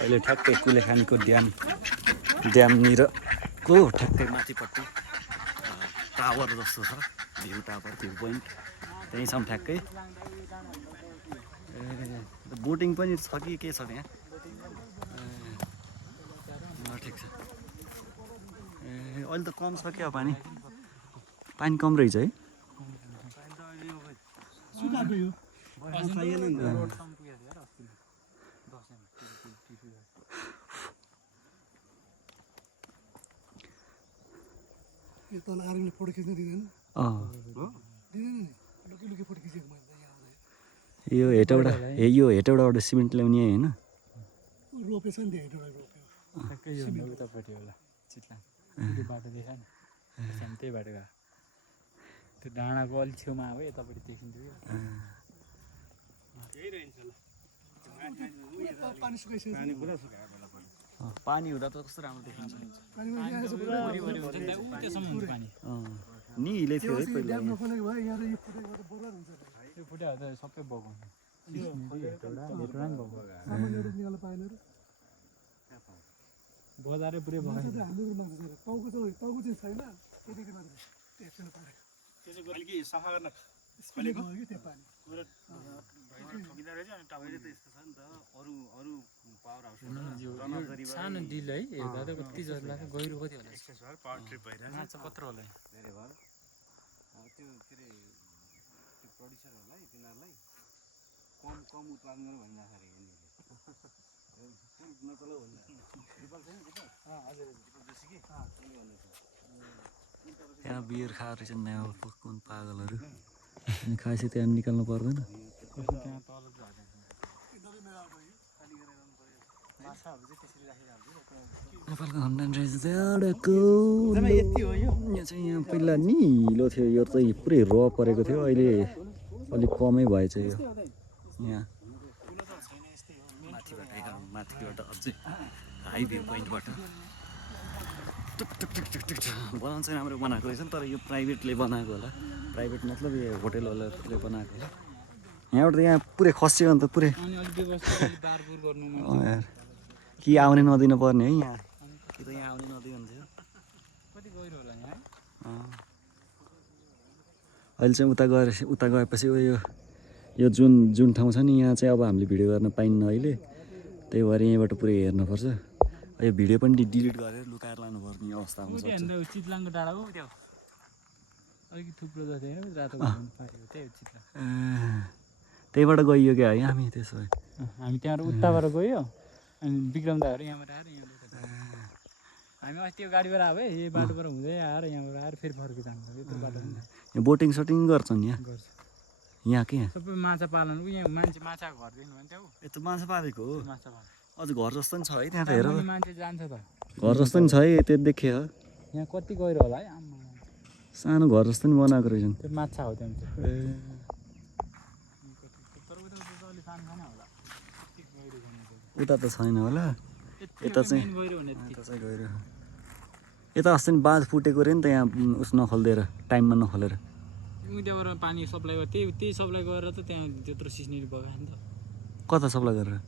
अहिले ठ्याक्कै कुलेखानीको ड्यामनिरको ठ्याक्कै माथिपट्टि टावर जस्तो छ भ्यू टावर भ्यू पोइन्ट त्यहीँ छौँ ठ्याक्कै बोटिङ पनि छ कि के छ त्यहाँ ठिक छ अहिले त कम छ क्या पानी कम रहेछ है यो हेटौडाबाट सिमेन्ट ल्याउने होइन रोपेछ नि त्यो उतापट्टि होला चित्ला बाटो देखा नि त्यही बाटो गयो त्यो डाँडाको अलिक छेउमा अब यतापट्टि देखिन्थ्यो पानी हुँदा त कस्तो राम्रो देखिन्छ निले थियो है पहिला त्यो फुट्यो त सबै बगाउँछ बजारै पुरै बगाइन्छ सानो डिल है हेर्दा त कति जस्तो लाग्छ गहिरो कति होला माछा कत्रो होला प्रड्युसरहरूलाई तिनीहरूलाई कम उत्पादन गरेर भन्दाखेरि त्यहाँ बियर खाएर चाहिँ त्यहाँ पक्कुन पागलहरू अनि खाएपछि त्यहाँ निकाल्नु पर्दैन नेपालको हन्ड्रेड रहेछ त्यहाँको यो चाहिँ यहाँ पहिला निलो थियो यो चाहिँ पुरै र परेको थियो अहिले अलिक कमै भएछ यो यहाँ माथिबाट अझै हाई भ्यू पोइन्टबाट बनाउनु चाहिँ राम्रो बनाएको रहेछ तर यो प्राइभेटले बनाएको होला प्राइभेट मतलब यो होटेलवालाले बनाएको होला यहाँबाट त यहाँ पुरै खस्यो भने त पुरै कि आउने नदिनु पर्ने है यहाँ कि त यहाँ आउने नदिनु हुन्थ्यो अहिले चाहिँ उता गएपछि यो जुन ठाउँ छ नि यहाँ चाहिँ अब हामीले भिडियो गर्न पाइन्न अहिले त्यही भएर यहीँबाट पुरै हेर्नुपर्छ यो भिडियो पनि डिलिट गरेर लुकाएर लानुपर्ने अवस्था हुन्छ चित्लाङको डाँडा हो त्यो अलिकति थुप्रो जति रातो त्यहीबाट गइयो क्या है हामी त्यसो भए हामी त्यहाँबाट उताबाट गयो अनि विक्रम दाहरू यहाँबाट आएर हामी अस्ति यो गाडीबाट आयो यही बाटोबाट हुँदै आएर यहाँबाट आएर फेरि फर्केर जान्छ त्यो बाटो यहाँ बोटिङ सटिङ गर्छन् यहाँ गर्छ यहाँ के सबै माछा पालन यहाँ मान्छे माछा घर दिनु भन्थ्यो यस्तो माछा पालेको हो माछा पालन अझ घर जस्तो नि छ है त्यहाँ त हेर मान्छे जान्छ त घर जस्तो नि छ है त्यो देखेँ यहाँ कति गहिरो होला है सानो घर जस्तो नि बनाएको रहेछन् त्यो माछा हो त्यहाँ उता त छैन होला यता चाहिँ गहिरो यता अस्ति नि बाँध फुटेको रे नि त यहाँ उस नखोलिदिएर टाइममा नखोलेर त्यहाँबाट पानी सप्लाई गर्यो त्यही सप्लाई गरेर त त्यहाँ त्यत्रो सिस्नेरी बगायो नि त कता सप्लाई गरेर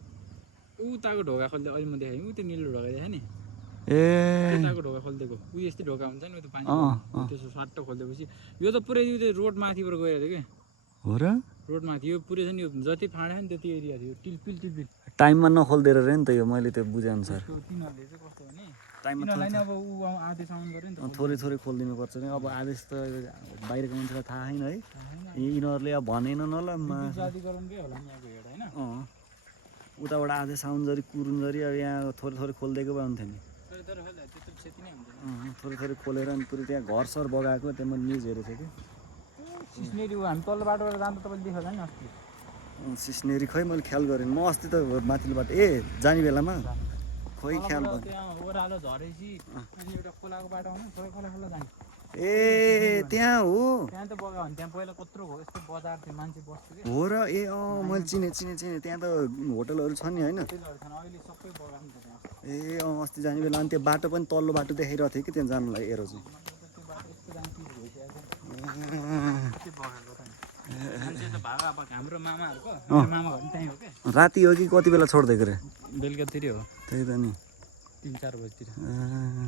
उताको ढोका खोल्दै अहिले म देखाएँ त्यो निलो ढोका देखाएँ नि ए उताको ढोका खोलिदिएको यस्तै ढोका हुन्छ नि त्यो पानी त्यसो स्वाट्ट खोलिदिएपछि यो त पुरै यो रोड माथिबाट गएर थियो कि हो र रोड माथि यो पुरै छ नि यो जति फाँड्यो नि त्यति एरिया थियो टिलपिल टाइममा नखोलिदिएर रे नि त यो मैले त्यो बुझेअनुसार तिनीहरूले चाहिँ कस्तो भने टाइममा अब ऊ आधीसम्म गऱ्यो नि त थोरै खोलिदिनु पर्छ नि अब आदेश त बाहिरको मान्छेलाई थाहा छैन है यिनीहरूले अब भनेन न ल जातिकरणकै होला नि यहाँको हेड होइन उताबाट आधे साउन्जरी कुरुन्जरी अब यहाँ थोरै खोलिदिएको भए हुन्थ्यो नि थोरै खोलेर अनि पुरै त्यहाँ घर सर बगाएको त्यहाँ मैले न्युज हेरेको थिएँ कि सिस्नेरी हामी तल्लो बाटोबाट जाँदा तपाईँले देखाएको नि अस्ति सिस्नेरी खै मैले ख्याल गरेँ म अस्ति त माथिल्लो बाटो जाने बेलामा खोइ ख्याल गरेँ ओह्रालो झरेपछि अनि एउटा खोलाको बाटो आउनु थोरै खोला जान्छ ए त्यहाँ हो त्यहाँ त बगा भने त्यहाँ पहिला कत्रो हो यस्तो बजार थियो मान्छे बस्थ्यो हो र ए मैले चिने त्यहाँ त होटलहरू छ नि होइन अहिले सबै बगा नि त ए अस्ति जाने बेला अनि त्यो बाटो पनि तल्लो बाटो देखाइरहेको थियो कि त्यहाँ जानलाई एरो चाहिँ हाम्रो मामाहरूको मामा घर त्यहीँ हो क्या राति हो कि कति बेला छोड्दिएको रे बेलुकातिर हो त्यही त नि 3-4 बजीतिर आ,